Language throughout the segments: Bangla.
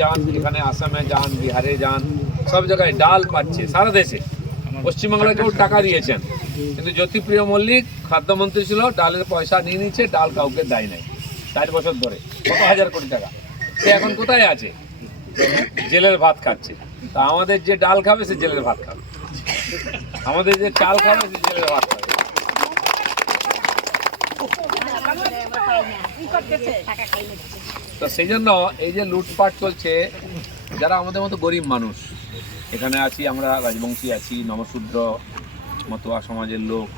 যান, এখানে আসামে যান, বিহারে যান, সব জায়গায় ডাল পাচ্ছে সারা দেশে। পশ্চিমবাংলাকেও টাকা দিয়েছেন, কিন্তু জ্যোতিপ্রিয় মল্লিক খাদ্যমন্ত্রী ছিল, ডালের পয়সা নিয়ে নিচ্ছে, ডাল কাউকে দেয় নাই 4 বছর ধরে, কত হাজার কোটি টাকা। সে এখন কোথায় আছে? জেলের ভাত খাচ্ছে। তা আমাদের যে ডাল খাবে সে জেলের ভাত খাবে, আমাদের যে চাল খাবে সে জেলের ভাত খাবে। তো সেই জন্য এই যে লুটপাট চলছে, যারা আমাদের মতো গরিব মানুষ, এখানে আছি আমরা, রাজবংশী আছি, নমশূদ্র মতুয়া সমাজের লোক,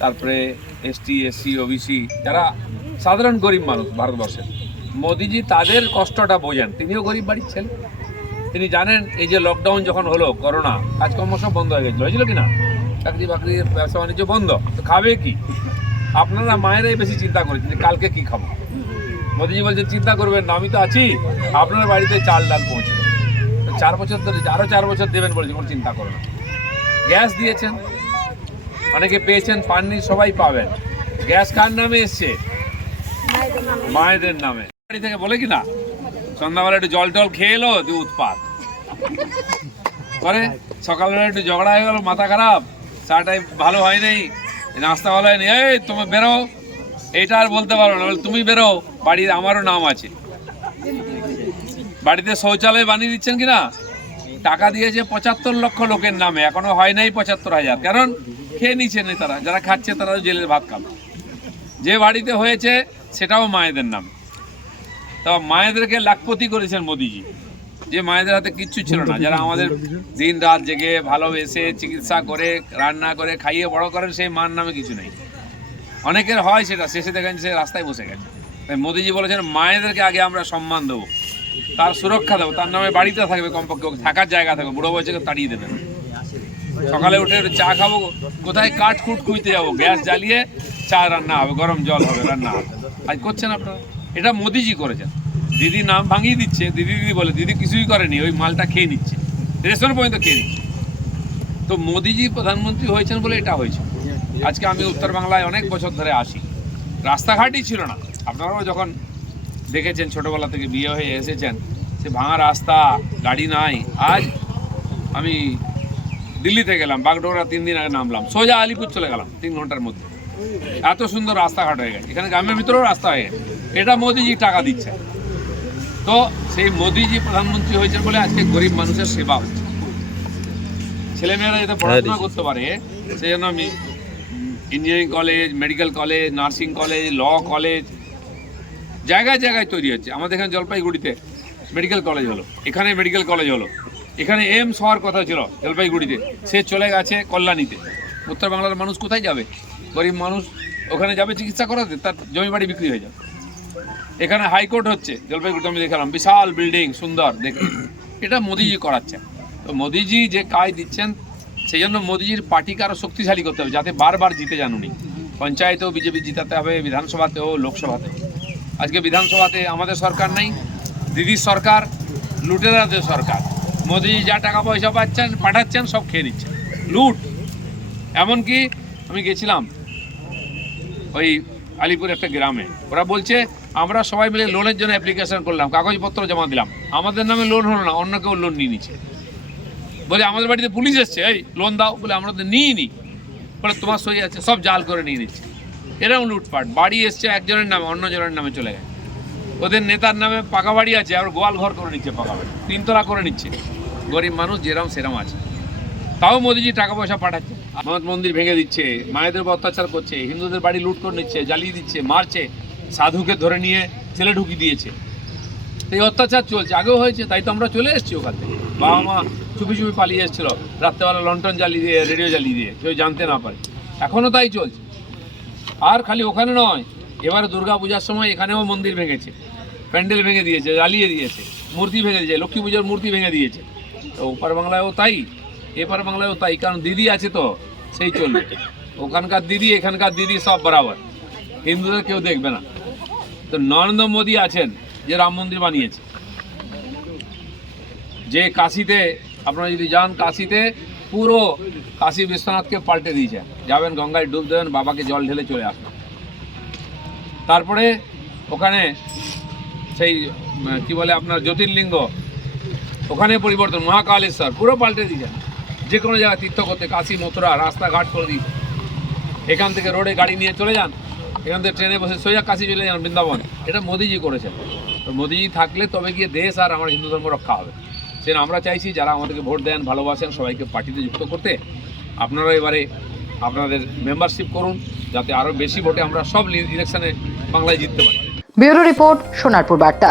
তারপরে এসটি এসসি ওবিসি, যারা সাধারণ গরিব মানুষ ভারতবর্ষের, মোদিজি তাদের কষ্টটা বোঝেন। তিনিও গরিব বাড়ির ছেলে, তিনি জানেন এই যে লকডাউন যখন হলো, করোনা, কাজকর্ম সব বন্ধ হয়ে গেছিলো, হয়েছিল কি না? চাকরি বাকরি ব্যবসা বাণিজ্য বন্ধ, তো খাবে কি? আপনারা মায়েরাই বেশি চিন্তা করেছেন যে কালকে কি খাবো। মোদিজি বলছেন চিন্তা করবেন না, আমি তো আছি, আপনার বাড়িতে চাল ডাল পৌঁছে 4 বছর ধরে, আরও 4 বছর দেবেন বলেছে, কোনো চিন্তা করো না। গ্যাস দিয়েছেন, অনেকে পেয়েছেন, পাননি, সবাই পাবেন। গ্যাস কার নামে এসছে? মায়েদের নামে। বাড়ি থেকে বলে কি না, সন্ধ্যাবেলা একটু জল টল খেয়ে এলো, দিয়ে উৎপাত করে, সকালবেলা একটু ঝগড়া হয়ে গেল, মাথা খারাপ, চাটাই ভালো হয় নাই, নাস্তা ভালো হয়নি, এই তুমি বেরো, এইটা আর বলতে পারো না, তুমি বেরো, বাড়ির আমারও নাম আছে। বাড়িতে শৌচালয় বানিয়ে দিচ্ছেন কিনা? টাকা দিয়েছে 75 লক্ষ লোকের নামে, এখনো হয় নাই 75,000, কারণ খেয়ে নিচ্ছে নেতারা, যারা খাচ্ছে তারা জেলের ভাত খাবে। যে বাড়িতে হয়েছে সেটাও মায়েদের নাম। তো মায়েদেরকে লাখপতি করেছেন মোদিজি, যে মায়েদের হাতে কিচ্ছু ছিল না, যারা আমাদের দিন রাত জেগে ভালোবেসে চিকিৎসা করে রান্না করে খাইয়ে বড় করেন, সেই মার নামে কিছু নেই। অনেকের হয় সেটা, শেষে দেখেন সে রাস্তায় বসে গেছে। তাই মোদিজি বলেছেন মায়েদেরকে আগে আমরা সম্মান দেবো, তার সুরক্ষা দেবো, তার নামে বাড়িতে থাকবে, কমপক্ষে থাকার জায়গা থাকবে, বুড়ো বয়সে তাড়িয়ে দেবেন। সকালে উঠে একটু চা খাবো, কোথায় কাঠ কুট খুঁজতে যাবো, গ্যাস জ্বালিয়ে চা রান্না হবে, গরম জল হবে, রান্না হবে। আজ করছেন আপনারা, এটা মোদিজি করেছেন। দিদি নাম ভাঙিয়ে দিচ্ছে, দিদি দিদি বলে, দিদি কিছুই করেনি, ওই মালটা খেয়ে নিচ্ছে, রেশন পর্যন্ত খেয়ে নিচ্ছে। তো মোদিজি প্রধানমন্ত্রী হয়েছেন বলে এটা হয়েছে। আজকে আমি উত্তর বাংলায় অনেক বছর ধরে আসি, রাস্তাঘাটই ছিল না। আপনারাও যখন দেখেছেন, ছোটোবেলা থেকে বিয়ে হয়ে এসেছেন, সে ভাঙা রাস্তা, গাড়ি নাই। আজ আমি দিল্লিতে গেলাম, বাগডোগরা 3 দিন আগে নামলাম, সোজা আলিপুর চলে গেলাম 3 ঘন্টার মধ্যে। এত সুন্দর রাস্তাঘাট হয়ে গেছে, এখানে গ্রামের ভিতরেও রাস্তা হয়ে গেছে। এটা মোদিজি টাকা দিচ্ছে। তো সেই মোদিজি প্রধানমন্ত্রী হয়েছেন বলে আজকে গরিব মানুষের সেবা হচ্ছে, ছেলেমেয়েরা যাতে পড়াশোনা করতে পারে সেই জন্য আমি engineering college, medical college, nursing college, law college জায়গায় জায়গায় তৈরি হচ্ছে। আমাদের এখানে জলপাইগুড়িতে মেডিকেল কলেজ হলো, এখানে মেডিকেল কলেজ হলো, এখানে এমস হওয়ার কথা ছিল জলপাইগুড়িতে, সে চলে গেছে কল্যাণীতে। উত্তর বাংলার মানুষ কোথায় যাবে? গরিব মানুষ ওখানে যাবে চিকিৎসা করাতে, তার জমি বাড়ি বিক্রি হয়ে যাবে। এখানে হাইকোর্ট হচ্ছে জলপাইগুড়িতে, আমি দেখালাম বিশাল বিল্ডিং, সুন্দর দেখতে। এটা মোদিজি করাচ্ছেন। তো মোদিজি যে কাজ দিচ্ছেন, সেই জন্য মোদিজির পার্টিকে আরও শক্তিশালী করতে হবে, যাতে বারবার জিতে যান উনি। পঞ্চায়েতেও বিজেপি জিতাতে হবে, বিধানসভাতেও, লোকসভাতেও। আজকে বিধানসভাতে আমাদের সরকার নেই, দিদির সরকার, লুটেরাদের সরকার। মোদিজি যা টাকা পয়সা পাচ্ছেন, পাঠাচ্ছেন, সব খেয়ে নিচ্ছেন, লুট। এমনকি আমি গেছিলাম ওই আলিপুর একটা গ্রামে, ওরা বলছে আমরা সবাই মিলে লোনের জন্য অ্যাপ্লিকেশন করলাম, কাগজপত্র জমা দিলাম, আমাদের নামে লোন হলো না, অন্য কেউ লোন নিয়ে নিচ্ছে। বলে আমাদের বাড়িতে পুলিশ এসছে, এই লোন দাও, বলে আমরা তো নিই নি, বলে তোমার সই আছে, সব জাল করে নিয়ে নিচ্ছে। এরকম লুটপাট। বাড়ি এসছে একজনের নামে, অন্য জনের নামে চলে গেছে। ওদের নেতার নামে পাকা বাড়ি আছে, আর গোয়াল ঘর করে নিচ্ছে, পাকা বাড়ি 3 তলা করে নিচ্ছে। গরিব মানুষ যেরকম সেরকম আছে, তাও মোদিজি টাকা পয়সা পাঠাচ্ছে। মঠ মন্দির ভেঙে দিচ্ছে, মায়েদের উপর অত্যাচার করছে, হিন্দুদের বাড়ি লুট করে নিচ্ছে, জ্বালিয়ে দিচ্ছে, মারছে, সাধুকে ধরে নিয়ে ছেলে ঢুকিয়ে দিয়েছে। এই অত্যাচার চলছে, আগেও হয়েছে, তাই তো আমরা চলে এসেছি ওখান থেকে। বাবা মা চুপি চুপি পালিয়ে এসেছিলো, রাত্রেবেলা লন্ঠন জ্বালিয়ে দিয়ে, রেডিও জ্বালিয়ে দিয়ে, কেউ জানতে না পারে। এখনও তাই চলছে। আর খালি ওখানে নয়, এবারে দুর্গা পূজার সময় এখানেও মন্দির ভেঙেছে, প্যান্ডেল ভেঙে দিয়েছে, জ্বালিয়ে দিয়েছে, মূর্তি ভেঙে দিয়েছে, লক্ষ্মী পুজোর মূর্তি ভেঙে দিয়েছে। তো ওপার বাংলায়ও তাই, এপার বাংলায়ও তাই, কারণ দিদি আছে তো সেই চলবে। ওখানকার দিদি এখানকার দিদি সব বরাবর, হিন্দুদের কেউ দেখবে না। তো নরেন্দ্র মোদী আছেন, যে রাম মন্দির বানিয়েছে, যে কাশিতে, আপনারা যদি যান কাশিতে, পুরো কাশী বিশ্বনাথকে পাল্টে দিয়েছেন। যাবেন গঙ্গায় ডুব দেবেন, বাবাকে জল ঢেলে চলে আসবেন। তারপরে ওখানে সেই কি বলে আপনার জ্যোতির্লিঙ্গ, ওখানে পরিবর্তন, মহাকালেশ্বর পুরো পাল্টে দিয়েছেন। যে কোনো জায়গায় তীর্থ করতে, কাশী মথুরা রাস্তাঘাট করে দিয়েছে। এখান থেকে রোডে গাড়ি নিয়ে চলে যান, এখান থেকে ট্রেনে বসে সোজা কাশী চলে যান, বৃন্দাবন। এটা মোদিজি করেছেন। তো মোদিজি থাকলে তবে গিয়ে দেশ আর আমার হিন্দু ধর্ম রক্ষা হবে। সেটা আমরা চাইছি, যারা আমাদেরকে ভোট দেন, ভালোবাসেন, সবাইকে পার্টিতে যুক্ত করতে। আপনারা এবারে আপনাদের মেম্বারশিপ করুন, যাতে আরও বেশি ভোটে আমরা সব ইলেকশনে বাংলায় জিততে পারি। ব্যুরো রিপোর্ট, সোনারপুর বার্তা।